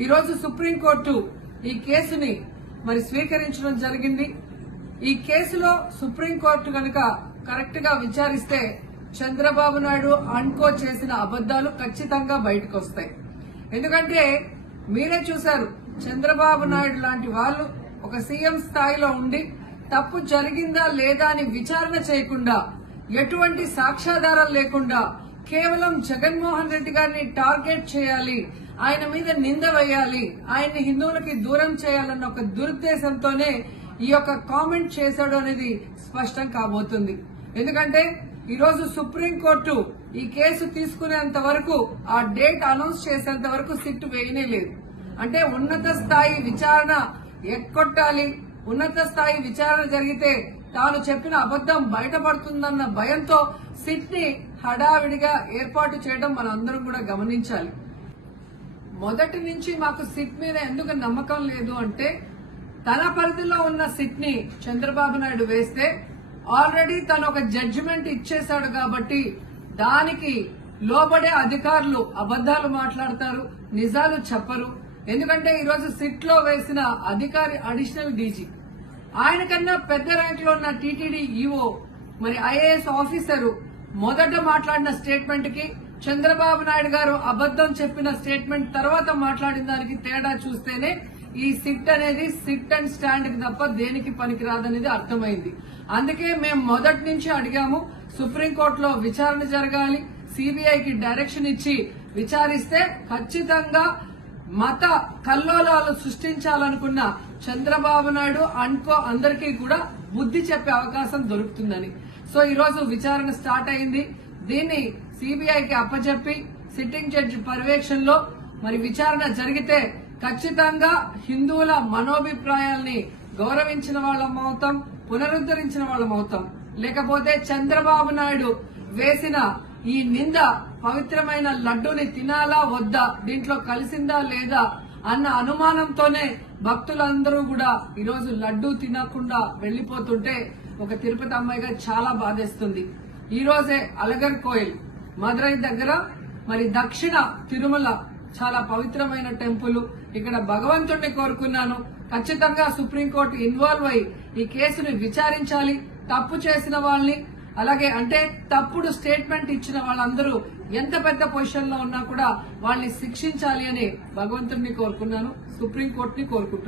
ఈ రోజు సుప్రీంకోర్టు ఈ కేసుని మరి స్వీకరించడం జరిగింది. ఈ కేసులో సుప్రీంకోర్టు గనుక కరెక్ట్ గా విచారిస్తే చంద్రబాబు నాయుడు అన్కో చేసిన అబద్దాలు ఖచ్చితంగా బయటకు వస్తాయి. ఎందుకంటే మీరే చూశారు, చంద్రబాబు నాయుడు లాంటి వాళ్ళు ఒక సీఎం స్థాయిలో ఉండి తప్పు జరిగిందా లేదా అని విచారణ చేయకుండా, ఎటువంటి సాక్ష్యాధారాలు లేకుండా కేవలం జగన్మోహన్ రెడ్డి గారిని టార్గెట్ చేయాలి, ఆయన మీద నింద వేయాలి, ఆయన్ని హిందువులకి దూరం చేయాలన్న ఒక దురుద్దేశంతోనే ఈ యొక్క కామెంట్ చేశాడు అనేది స్పష్టం కాబోతుంది. ఎందుకంటే ఈ రోజు సుప్రీంకోర్టు ఈ కేసు తీసుకునేంత వరకు, ఆ డేట్ అనౌన్స్ చేసేంత వరకు సిట్ వేయనే లేదు. అంటే ఉన్నత స్థాయి విచారణ ఎక్కొట్టాలి, ఉన్నత స్థాయి విచారణ జరిగితే తాను చెప్పిన అబద్దం బయటపడుతుందన్న భయంతో సిట్ ని హడావిడిగా ఏర్పాటు చేయడం మనందరం కూడా గమనించాలి. మొదటి నుంచి మాకు సిట్ మీద ఎందుకు నమ్మకం లేదు అంటే, తన పరిధిలో ఉన్న సిట్ ని చంద్రబాబు నాయుడు వేస్తే ఆల్రెడీ తను ఒక జడ్జిమెంట్ ఇచ్చేశాడు కాబట్టి దానికి లోబడే అధికారులు అబద్దాలు మాట్లాడతారు, నిజాలు చెప్పరు. ఎందుకంటే ఈరోజు సిట్ లో వేసిన అధికారి అడిషనల్ డీజీ, ఆయన కన్నా పెద్ద ర్యాంక్ లో ఉన్న టీటీడీ ఈఓ, మరి ఐఏఎస్ ఆఫీసరు మొదట మాట్లాడిన స్టేట్మెంట్ కి చంద్రబాబు నాయుడు గారు అబద్దం చెప్పిన స్టేట్మెంట్ తర్వాత మాట్లాడిన దానికి తేడా చూస్తేనే ఈ సిట్ అనేది సిట్ అండ్ స్టాండ్ కి తప్ప దేనికి పనికిరాదనేది అర్థమైంది. అందుకే మేము మొదటి నుంచి అడిగాము, సుప్రీంకోర్టులో విచారణ జరగాలి, సిబిఐకి డైరెక్షన్ ఇచ్చి విచారిస్తే ఖచ్చితంగా మత కల్లోలాలు సృష్టించాలనుకున్న చంద్రబాబు నాయుడు అన్కో అందరికీ కూడా బుద్ధి చెప్పే అవకాశం దొరుకుతుందని. సో ఈ రోజు విచారణ స్టార్ట్ అయింది. దీన్ని సిబిఐకి అప్పచెప్పి సిట్టింగ్ జడ్జి పర్యవేక్షణలో మరి విచారణ జరిగితే ఖచ్చితంగా హిందువుల మనోభిప్రాయాల్ని గౌరవించిన వాళ్ళం అవుతాం, పునరుద్ధరించిన వాళ్ళం అవుతాం. లేకపోతే చంద్రబాబు నాయుడు వేసిన ఈ నింద పవిత్రమైన లడ్డూని తినాలా వద్దా, దీంట్లో కలిసిందా లేదా అన్న అనుమానంతోనే భక్తులందరూ కూడా ఈరోజు లడ్డూ తినకుండా వెళ్లిపోతుంటే ఒక తిరుపతి అమ్మాయిగా చాలా బాధేస్తుంది. ఈ రోజే అలగర్ కోయిల్ మదురై దగ్గర మరి దక్షిణ తిరుమల చాలా పవిత్రమైన టెంపుల్, ఇక్కడ భగవంతుడిని కోరుకున్నాను. ఖచ్చితంగా సుప్రీంకోర్టు ఇన్వాల్వ్ అయి ఈ కేసుని విచారించాలి. తప్పు చేసిన వాళ్ళని, అలాగే అంటే తప్పుడు స్టేట్మెంట్ ఇచ్చిన వాళ్ళందరూ ఎంత పెద్ద పొజిషన్ లో ఉన్నా కూడా వాళ్ళని శిక్షించాలి అని భగవంతుడిని కోరుకున్నాను, సుప్రీంకోర్టుని కోరుకుంటున్నాను.